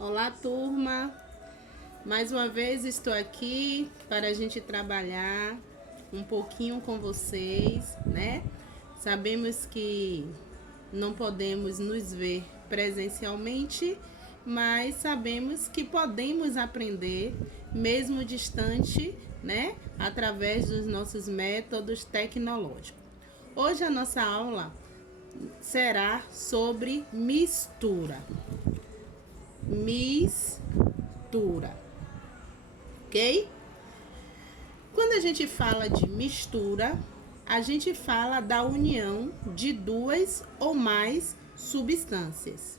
Olá, turma! Mais uma vez estou aqui para a gente trabalhar um pouquinho com vocês, né? Sabemos que não podemos nos ver presencialmente, mas sabemos que podemos aprender mesmo distante, né? Através dos nossos métodos tecnológicos. Hoje a nossa aula será sobre mistura. Mistura, ok? Quando a gente fala de mistura, a gente fala da união de duas ou mais substâncias.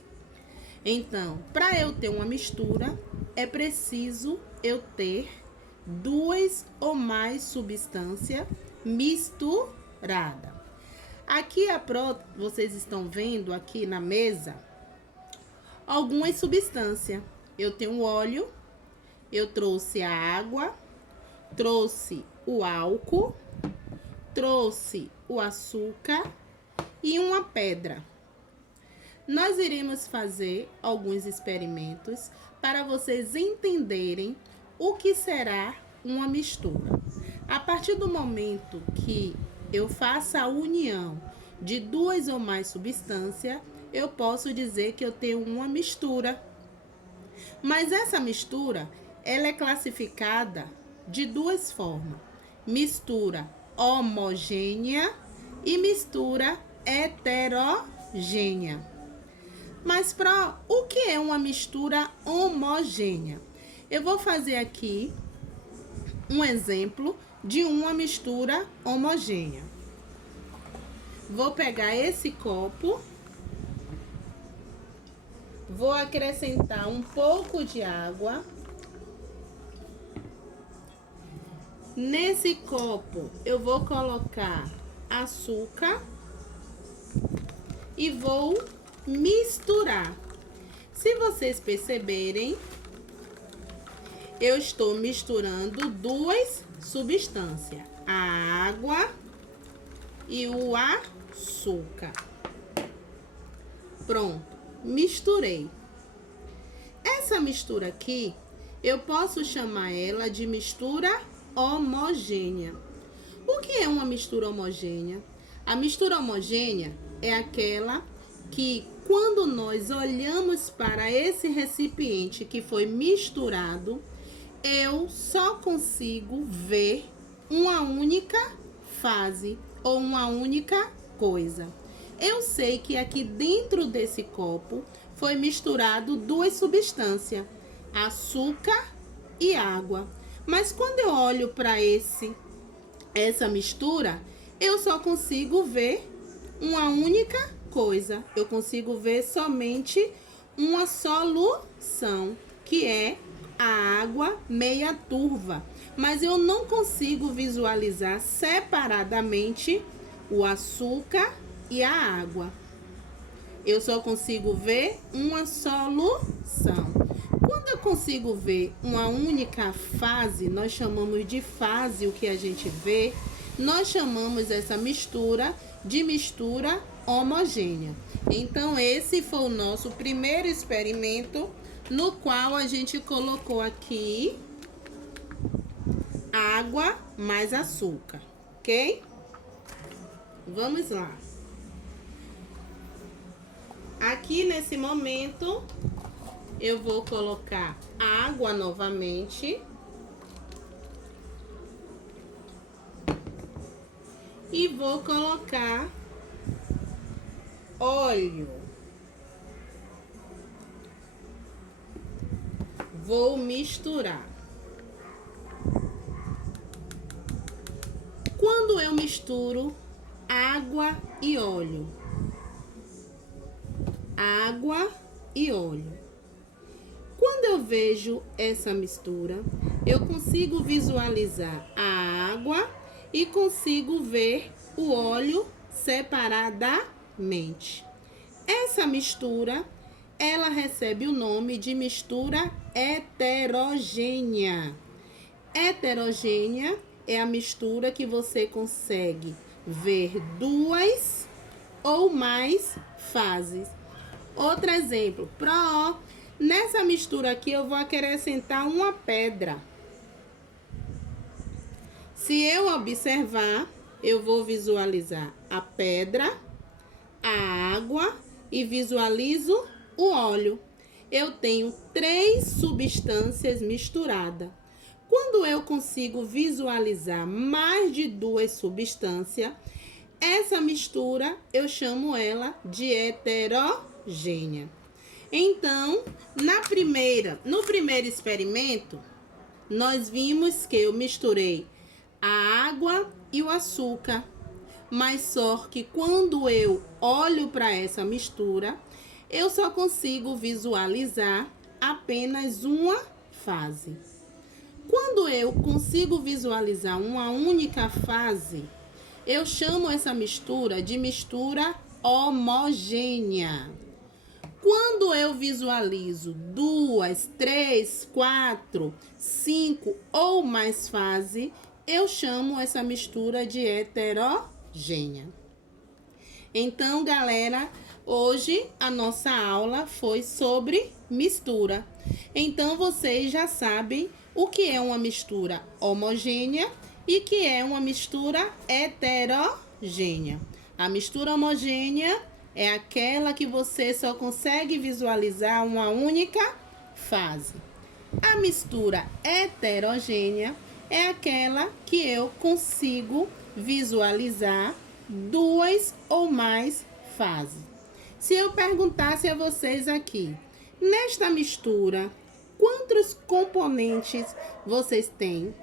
Então, para eu ter uma mistura, é preciso eu ter duas ou mais substâncias misturadas. Aqui vocês estão vendo aqui na mesa algumas substâncias. Eu tenho óleo, eu trouxe a água, trouxe o álcool, trouxe o açúcar e uma pedra. Nós iremos fazer alguns experimentos para vocês entenderem o que será uma mistura. A partir do momento que eu faça a união de duas ou mais substâncias, eu posso dizer que eu tenho uma mistura. Mas essa mistura, ela é classificada de duas formas: mistura homogênea e mistura heterogênea. Mas o que é uma mistura homogênea? Eu vou fazer aqui um exemplo de uma mistura homogênea. Vou pegar esse copo, vou acrescentar um pouco de água. Nesse copo eu vou colocar açúcar e vou misturar. Se vocês perceberem, eu estou misturando duas substâncias, a água e o açúcar. Pronto, misturei. Essa mistura aqui, eu posso chamar ela de mistura homogênea. O que é uma mistura homogênea? A mistura homogênea é aquela que, quando nós olhamos para esse recipiente que foi misturado, eu só consigo ver uma única fase ou uma única coisa. Eu sei que aqui dentro desse copo foi misturado duas substâncias, açúcar e água. Mas quando eu olho para essa mistura, eu só consigo ver uma única coisa. Eu consigo ver somente uma solução, que é a água meia turva. Mas eu não consigo visualizar separadamente o açúcar e a água. Eu só consigo ver uma solução. Quando eu consigo ver uma única fase, nós chamamos de fase o que a gente vê, nós chamamos essa mistura de mistura homogênea. Então, esse foi o nosso primeiro experimento, no qual a gente colocou aqui água mais açúcar, ok? Vamos lá. Aqui nesse momento, eu vou colocar água novamente. E vou colocar óleo. Vou misturar. Quando eu misturo água e óleo, água e óleo, quando eu vejo essa mistura, eu consigo visualizar a água e consigo ver o óleo separadamente. Essa mistura, ela recebe o nome de mistura heterogênea. Heterogênea é a mistura que você consegue ver duas ou mais fases. Outro exemplo, Nessa mistura aqui, eu vou acrescentar uma pedra. Se eu observar, eu vou visualizar a pedra, a água e visualizo o óleo. Eu tenho 3 substâncias misturadas. Quando eu consigo visualizar mais de 2 substâncias, essa mistura eu chamo ela de heterogênea. Então, no primeiro experimento, nós vimos que eu misturei a água e o açúcar. Mas só que quando eu olho para essa mistura, eu só consigo visualizar apenas uma fase. Quando eu consigo visualizar uma única fase, eu chamo essa mistura de mistura homogênea. Quando eu visualizo 2, 3, 4, 5 ou mais fases, eu chamo essa mistura de heterogênea. Então, galera, hoje a nossa aula foi sobre mistura. Então, vocês já sabem o que é uma mistura homogênea e que é uma mistura heterogênea. A mistura homogênea é aquela que você só consegue visualizar uma única fase. A mistura heterogênea é aquela que eu consigo visualizar 2 ou mais fases. Se eu perguntasse a vocês aqui, nesta mistura, quantos componentes vocês têm?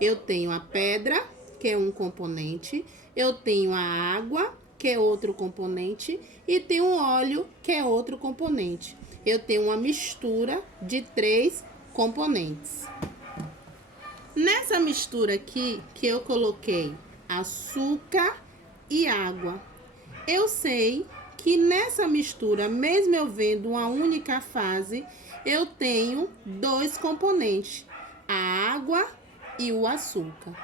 Eu tenho a pedra, que é um componente, eu tenho a água, que é outro componente, e tenho o óleo, que é outro componente. Eu tenho uma mistura de 3 componentes. Nessa mistura aqui, que eu coloquei açúcar e água, eu sei que nessa mistura, mesmo eu vendo uma única fase, eu tenho 2 componentes, a água e o açúcar.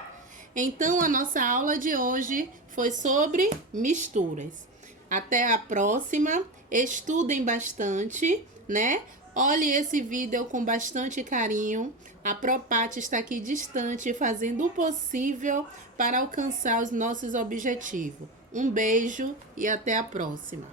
Então, a nossa aula de hoje foi sobre misturas. Até a próxima. Estudem bastante, né? Olhe esse vídeo com bastante carinho. A Propati está aqui distante, fazendo o possível para alcançar os nossos objetivos. Um beijo e até a próxima.